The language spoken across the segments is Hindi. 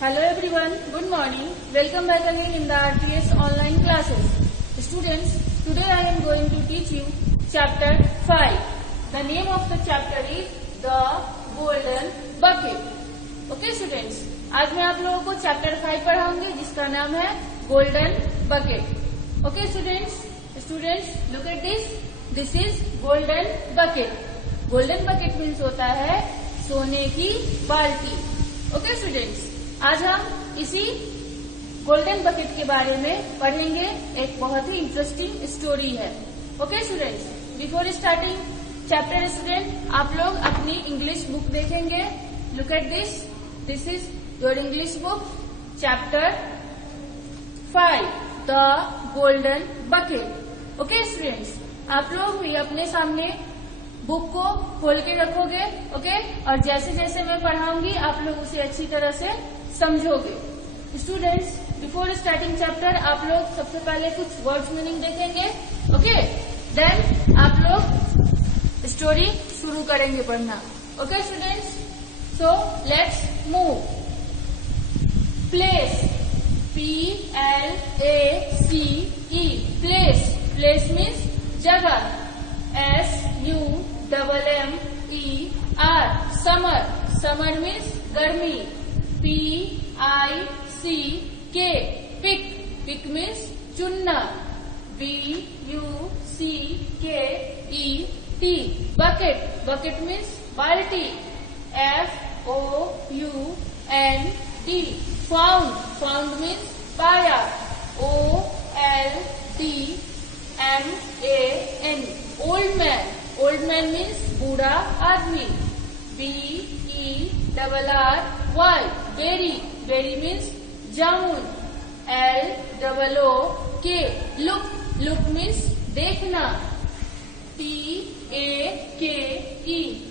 Hello everyone, good morning. Welcome back again in the RTS online classes. Students, today I am going to teach you chapter 5. The name of the chapter is The Golden Bucket. Okay students, आज मैं आप लोगों को chapter 5 पढ़ाऊंगी जिसका नाम है Golden Bucket. Okay students, look at this. This is Golden Bucket. Golden Bucket means होता है सोने की बाल्टी. Okay students, आज हम इसी गोल्डन बकेट के बारे में पढ़ेंगे. एक बहुत ही इंटरेस्टिंग स्टोरी है. Okay students, before starting chapter student आप लोग अपनी इंग्लिश बुक देखेंगे. Look at this is your English book chapter 5 the golden bucket. Okay students, आप लोग भी अपने सामने बुक को खोल के रखोगे. ओके, और जैसे जैसे मैं पढ़ाऊंगी आप लोग उसे अच्छी तरह से समझोगे. स्टूडेंट्स, बिफोर स्टार्टिंग चैप्टर आप लोग सबसे पहले कुछ वर्ड्स मीनिंग देखेंगे. ओके, देन आप लोग स्टोरी शुरू करेंगे पढ़ना. Okay students, so let's move. Place, PLACE, place. Place means जगह. SUMMER, summer. समर मीन्स गर्मी. PICK, pick. पिक मीन्स चुनना. BUCKET, bucket. बकेट मीन्स बाल्टी. FOUND, found. फाउंड मीन्स पाया. OLDMAN, old man. Old man means बूढ़ा आदमी. BERRY, berry. बेरी मीन्स जामुन. LOOK, look. लुक मीन्स देखना. TAKE,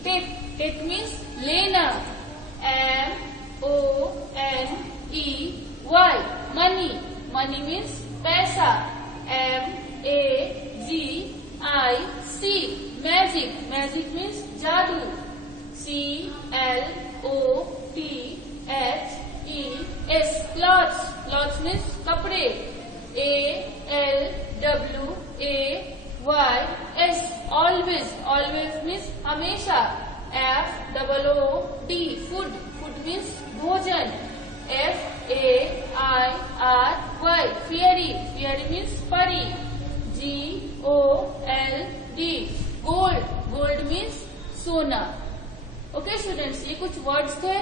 take. टेक मीन्स लेना. MONEY, money. मनी मीन्स पैसा. MAGIC, magic. मैजिक मीन्स जादू. CLOTHES, clothes. क्लॉथ्स मीन्स कपड़े. ALWAYS, always. ऑलवेज मीन्स हमेशा. FOOD, food. फूड मीन्स भोजन. FAIRY, fiery. फियरी मीन्स परी. GOLD, gold. गोल्ड मीन्स सोना. ओके स्टूडेंट्स, ये कुछ वर्ड्स थे.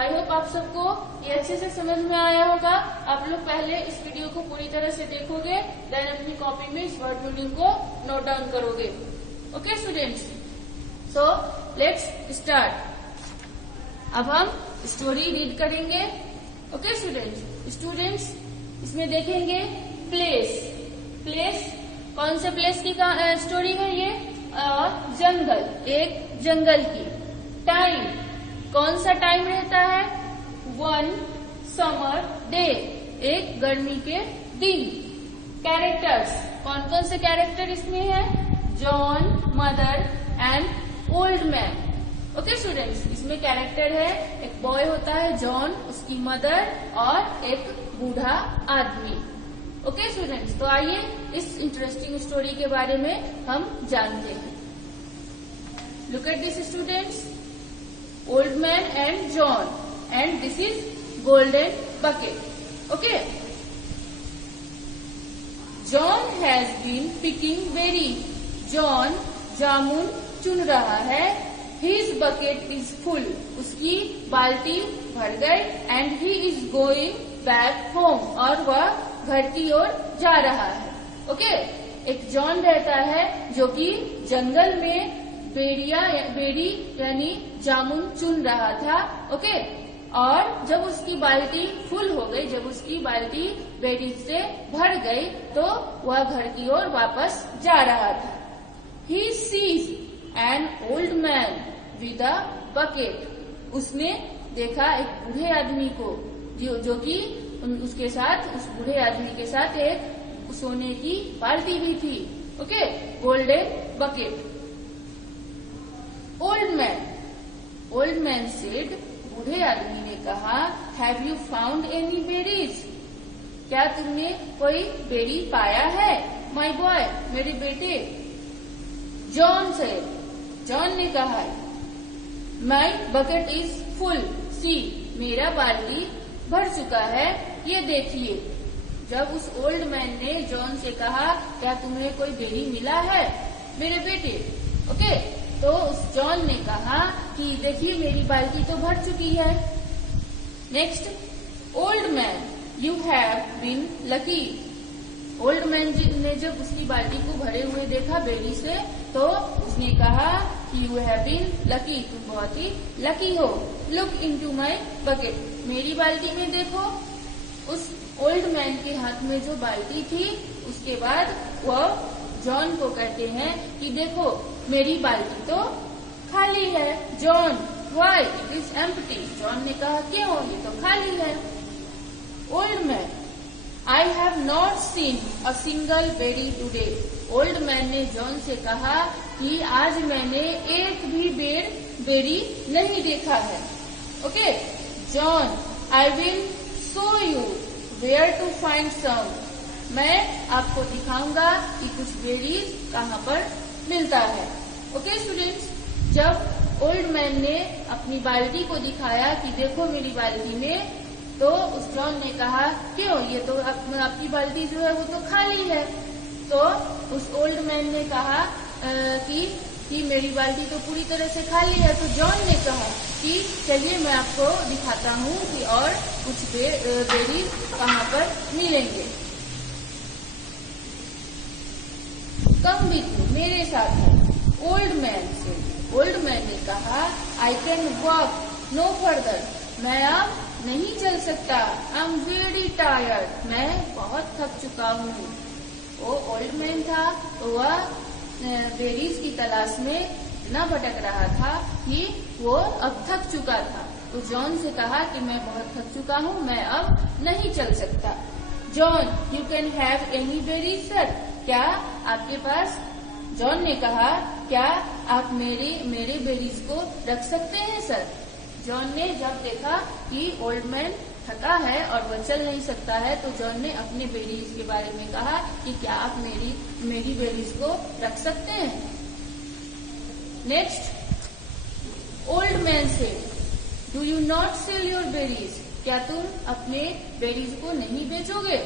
आई होप आप सबको ये अच्छे से समझ में आया होगा. आप लोग पहले इस वीडियो को पूरी तरह से देखोगे, देन अपनी कॉपी में इस वर्ड मीनिंग को नोट डाउन करोगे. Okay students, so let's start. अब हम स्टोरी रीड करेंगे. ओके स्टूडेंट्स, इसमें देखेंगे प्लेस. प्लेस, कौन से प्लेस की स्टोरी है ये? जंगल. एक जंगल की. टाइम, कौन सा टाइम रहता है? 1 समर डे, एक गर्मी के दिन. कैरेक्टर्स, कौन कौन से कैरेक्टर इसमें है? John, mother and old man. Okay students, इसमें कैरेक्टर है, एक बॉय होता है जॉन, उसकी मदर और एक बूढ़ा आदमी. ओके स्टूडेंट्स, तो आइए इस इंटरेस्टिंग स्टोरी के बारे में हम जानते हैं. Look at this students, old man and John, and this is golden bucket. Okay, John has been picking berry. John जामुन चुन रहा है. His bucket is full, उसकी बाल्टी भर गई. And he is going back home, और वह घर की ओर जा रहा है. Okay, एक जॉन रहता है जो कि जंगल में बेरी यानी जामुन चुन रहा था. ओके, और जब उसकी बाल्टी फुल हो गई, जब उसकी बाल्टी बेरी से भर गई, तो वह घर की ओर वापस जा रहा था. He sees an old man with a bucket. उसने देखा एक बूढ़े आदमी को जो कि उसके साथ, उस बूढ़े आदमी के साथ एक सोने की बाल्टी भी थी. Okay, golden bucket. Old man said, बूढ़े आदमी ने कहा, have you found any berries? क्या तुमने कोई बेरी पाया है? माई बॉय, मेरे बेटे। जॉन से, जॉन ने कहा, माई बकेट इज फुल, सी, मेरा बाल्टी भर चुका है, ये देखिए। जब उस ओल्ड मैन ने जॉन से कहा, क्या तुम्हें कोई बेरी मिला है मेरे बेटे? ओके, तो उस जॉन ने कहा कि देखिए मेरी बाल्टी तो भर चुकी है। Next, old man, you have been lucky. Old man ने जब उसकी बाल्टी को भरे हुए देखा बेरी से, तो उसने कहा कि यू हैव बीन लकी, तुम बहुत ही लकी हो। लुक इनटू माय बकेट, मेरी बाल्टी में देखो। उस ओल्ड मैन के हाथ में जो बाल्टी थी, उसके बाद वो जॉन को कहते हैं कि देखो मेरी बाल्टी तो खाली है। John, why it is empty? John ने कहा, क्यों, ये तो खाली है। Old man, I have not seen a single berry today. Old man ने जॉन से कहा कि आज मैंने एक भी बेरी नहीं देखा है। Okay, John, I will show you where to find some. मैं आपको दिखाऊंगा कि कुछ बेरीज कहाँ पर मिलता है। ओके स्टूडेंट्स, जब ओल्ड मैन ने अपनी बाल्टी को दिखाया कि देखो मेरी बाल्टी में, तो उस जॉन ने कहा, क्यों, ये तो आपकी बाल्टी जो है वो तो खाली है। तो उस ओल्ड मैन ने कहा कि मेरी बाल्टी तो पूरी तरह से खाली है। तो जॉन ने कहा कि चलिए मैं आपको दिखाता हूँ कि और कुछ बेरीज कहाँ पर मिलेंगे। कम विथ मी, मेरे साथ है। ओल्ड मैन से, ओल्ड मैन ने कहा, I can walk no further, मैं अब नहीं चल सकता। आई एम वेरी टायर्ड, मैं बहुत थक चुका हूँ। वो ओल्ड मैन था, तो वह बेरीज की तलाश में इतना भटक रहा था कि वो अब थक चुका था। तो जॉन से कहा कि मैं बहुत थक चुका हूँ, मैं अब नहीं चल सकता। John, you can have any berries sir? क्या आपके पास, जॉन ने कहा, क्या आप मेरे बेरीज को रख सकते हैं सर? जॉन ने जब देखा कि ओल्ड मैन थका है और वह चल नहीं सकता है, तो जॉन ने अपने बेरीज के बारे में कहा कि क्या आप मेरी बेरीज को रख सकते हैं? नेक्स्ट, ओल्ड मैन से, do you not sell your berries? क्या तुम अपने बेरीज को नहीं बेचोगे?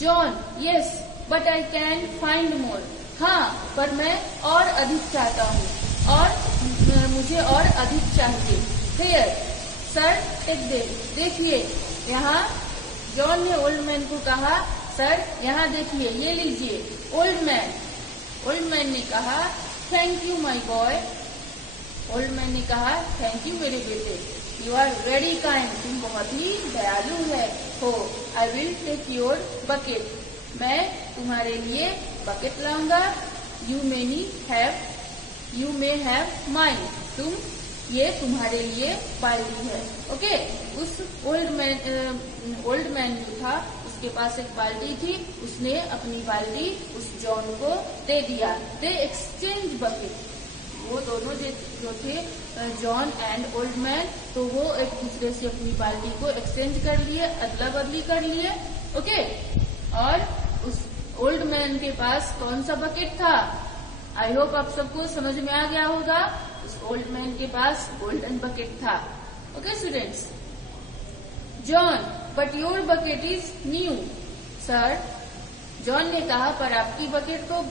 John, yes but I can find more. हाँ, पर मैं और अधिक चाहता हूँ, और मुझे और अधिक चाहिए। हियर सर, टेक दे, देखिए यहाँ। जॉन ने ओल्ड मैन को कहा, सर यहाँ देखिए, ये लीजिए। ओल्ड मैन ने कहा, thank you my boy. Old man ने कहा, थैंक यू मेरे बेटे, यू आर वेरी काइंड, तुम बहुत ही दयालु है हो। I will take your bucket, मैं तुम्हारे लिए बकेट लाऊंगा। यू मे हैव माइन, ये तुम्हारे लिए बाल्टी है। ओके, उस ओल्ड मैन जो था, उसके पास एक बाल्टी थी, उसने अपनी बाल्टी उस जॉन को दे दिया। दे एक्सचेंज बकेट, वो दोनों जो थे, जॉन एंड ओल्ड मैन, तो वो एक दूसरे से अपनी बाल्टी को एक्सचेंज कर लिए, अदला बदली कर लिए। ओके, और उस ओल्ड मैन के पास कौन सा बकेट था? आई होप आप सबको समझ में आ गया होगा। उस ओल्ड मैन के पास गोल्डन बकेट था। Okay students, John, but your bucket is new. Sir, John ने कहा, पर आपकी बकेट तो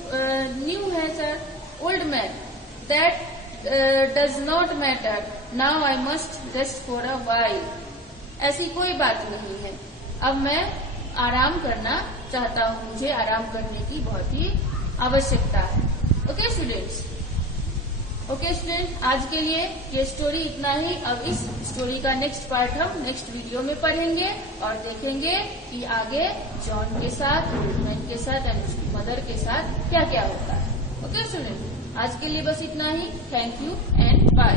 न्यू है sir. Old man, that does not matter, now I must rest for a while. ऐसी कोई बात नहीं है, अब मैं आराम करना चाहता हूँ, मुझे आराम करने की बहुत ही आवश्यकता है। ओके स्टूडेंट्स, आज के लिए ये स्टोरी इतना ही। अब इस स्टोरी का नेक्स्ट पार्ट हम नेक्स्ट वीडियो में पढ़ेंगे और देखेंगे कि आगे जॉन के साथ, ओल्ड मैन के साथ एंड उसकी मदर के साथ क्या क्या होता है। ओके स्टूडेंट, आज के लिए बस इतना ही। Thank you and bye.